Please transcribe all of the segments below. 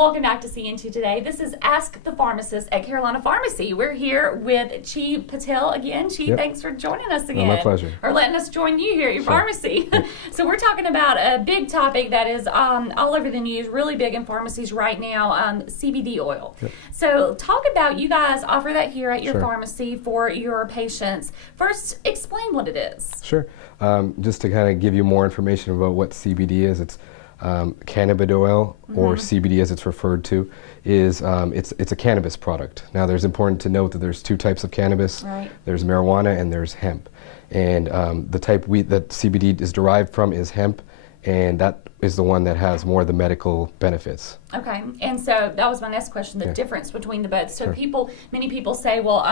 Welcome back to CN2 Today. This is Ask the Pharmacist at Carolina Pharmacy. We're here with Chi Patel again. Chi, thanks for joining us again. My pleasure. Or letting us join you here at your pharmacy. So we're talking about a big topic that is all over the news, really big in pharmacies right now, CBD oil. So talk about, you guys offer that here at your pharmacy for your patients. First, explain what it is. Sure. Just to kind of give you more information about what CBD is, it's cannabis oil, or CBD as it's referred to, is it's a cannabis product. Now, there's important to note that there's two types of cannabis. There's marijuana and there's hemp. And the type that CBD is derived from is hemp, and that is the one that has more of the medical benefits. Okay, and so that was my next question, the difference between the both. So many people say, well,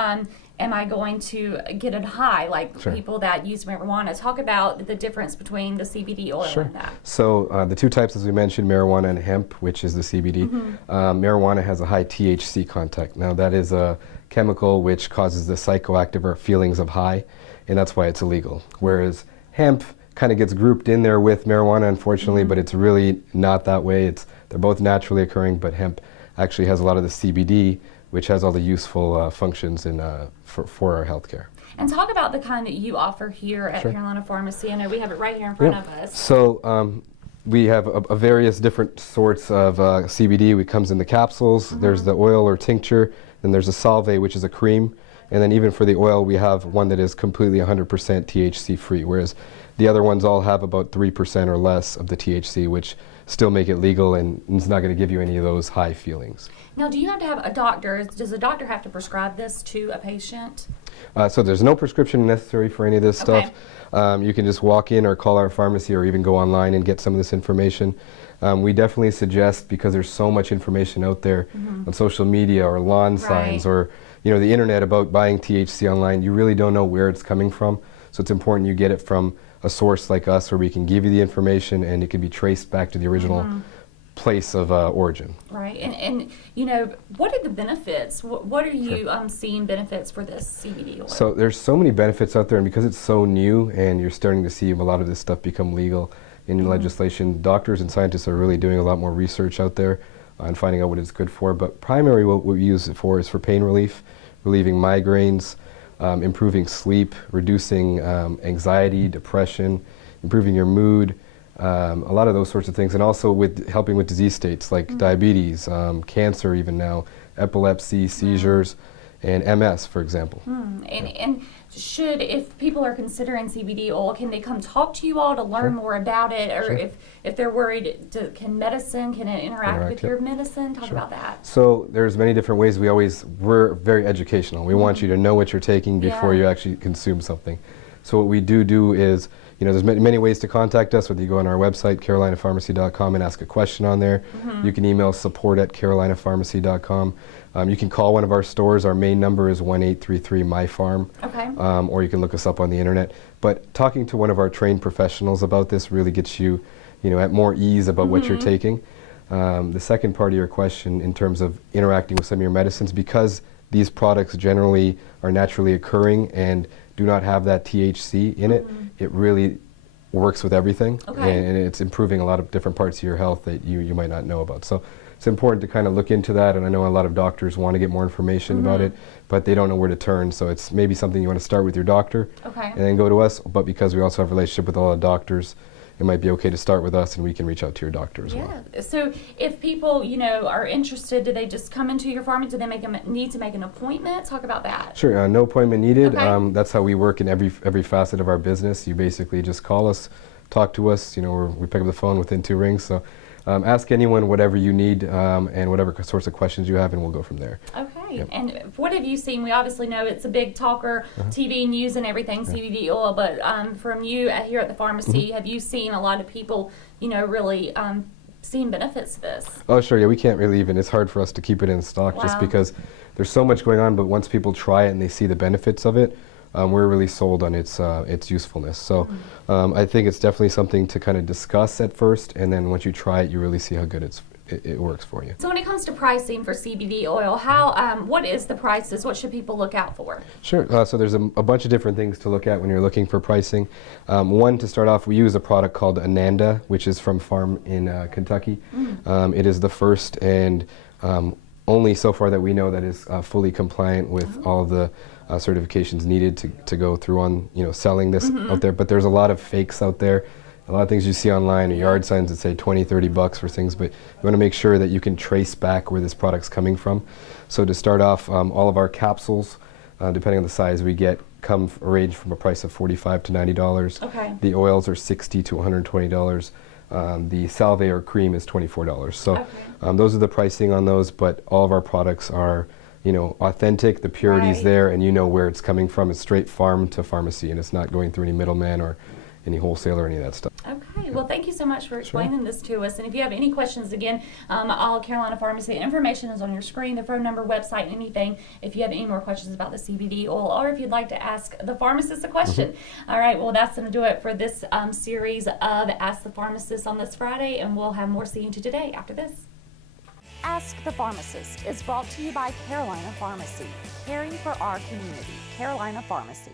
am I going to get it high, like people that use marijuana? Talk about the difference between the CBD oil and that. So the two types, as we mentioned, marijuana and hemp, which is the CBD. Marijuana has a high THC content. Now, that is a chemical which causes the psychoactive or feelings of high, and that's why it's illegal. Whereas hemp kind of gets grouped in there with marijuana, unfortunately, but it's really not that way. They're both naturally occurring, but hemp actually has a lot of the CBD, which has all the useful functions for our healthcare. And talk about the kind that you offer here at Carolina Pharmacy. I know we have it right here in front of us. So we have a various different sorts of CBD. It comes in the capsules. There's the oil or tincture. Then there's a solvay, which is a cream. And then even for the oil, we have one that is completely 100% THC free, whereas the other ones all have about 3% or less of the THC, which still make it legal and it's not going to give you any of those high feelings. Now, do you have to have a doctor? Does a doctor have to prescribe this to a patient? So there's no prescription necessary for any of this stuff. You can just walk in or call our pharmacy or even go online and get some of this information. We definitely suggest, because there's so much information out there on social media or lawn signs or the internet about buying THC online, you really don't know where it's coming from. So it's important you get it from a source like us where we can give you the information and it can be traced back to the original place of origin. Right, and what are the benefits? What are you seeing benefits for this CBD oil? So there's so many benefits out there, and because it's so new and you're starting to see a lot of this stuff become legal in legislation, doctors and scientists are really doing a lot more research out there on finding out what it's good for. But primarily what we use it for is for pain relief, relieving migraines, improving sleep, reducing anxiety, depression, improving your mood, a lot of those sorts of things, and also with helping with disease states like diabetes, cancer even now, epilepsy, seizures, and MS, for example. And if people are considering CBD oil, can they come talk to you all to learn more about it? Or if they're worried, can it interact with your medicine? Talk about that. So there's many different ways. We're very educational. We want you to know what you're taking before you actually consume something. So what we do is, there's many ways to contact us, whether you go on our website, carolinapharmacy.com, and ask a question on there. You can email support@carolinapharmacy.com. You can call one of our stores. Our main number is 1-833-MY-PHARM. Or you can look us up on the internet. But talking to one of our trained professionals about this really gets you, at more ease about what you're taking. The second part of your question, in terms of interacting with some of your medicines, because these products generally are naturally occurring and do not have that THC in it, it really works with everything, and it's improving a lot of different parts of your health that you might not know about. So it's important to kind of look into that, and I know a lot of doctors want to get more information about it, but they don't know where to turn, so it's maybe something you want to start with your doctor and then go to us, but because we also have a relationship with a lot of doctors, it might be okay to start with us and we can reach out to your doctor as well. So if people, are interested, do they just come into your pharmacy? Do they need to make an appointment? Talk about that. Sure, no appointment needed. That's how we work in every facet of our business. You basically just call us, talk to us, we pick up the phone within 2 rings. So ask anyone whatever you need and whatever sorts of questions you have, and we'll go from there. And what have you seen? We obviously know it's a big talker, TV, news, and everything, CBD oil, but from you here at the pharmacy, have you seen a lot of people, really seeing benefits of this? Oh, sure, we can't really even, it's hard for us to keep it in stock just because there's so much going on, but once people try it and they see the benefits of it, we're really sold on its usefulness. So I think it's definitely something to kind of discuss at first, and then once you try it, you really see how good it's it works for you. So when it comes to pricing for CBD oil, how what is the prices? What should people look out for? Sure. So there's a bunch of different things to look at when you're looking for pricing. One, to start off, we use a product called Ananda, which is from Farm in Kentucky. It is the first and only so far that we know that is fully compliant with all of the certifications needed to go through on selling this out there. But there's a lot of fakes out there. A lot of things you see online are yard signs that say 20, 30 bucks for things, but you want to make sure that you can trace back where this product's coming from. So to start off, all of our capsules, depending on the size we get, range from a price of $45 to $90. Okay. The oils are $60 to $120. The salve or cream is $24. So those are the pricing on those, but all of our products are authentic, the purity's there, and you know where it's coming from. It's straight farm to pharmacy, and it's not going through any middleman or any wholesaler or any of that stuff. Okay, well, thank you so much for explaining this to us. And if you have any questions, again, All Carolina Pharmacy information is on your screen, the phone number, website, anything. If you have any more questions about the CBD oil, or if you'd like to ask the pharmacist a question. All right, well, that's going to do it for this series of Ask the Pharmacist on this Friday, and we'll have more seeing to today after this. Ask the Pharmacist is brought to you by Carolina Pharmacy, caring for our community. Carolina Pharmacy.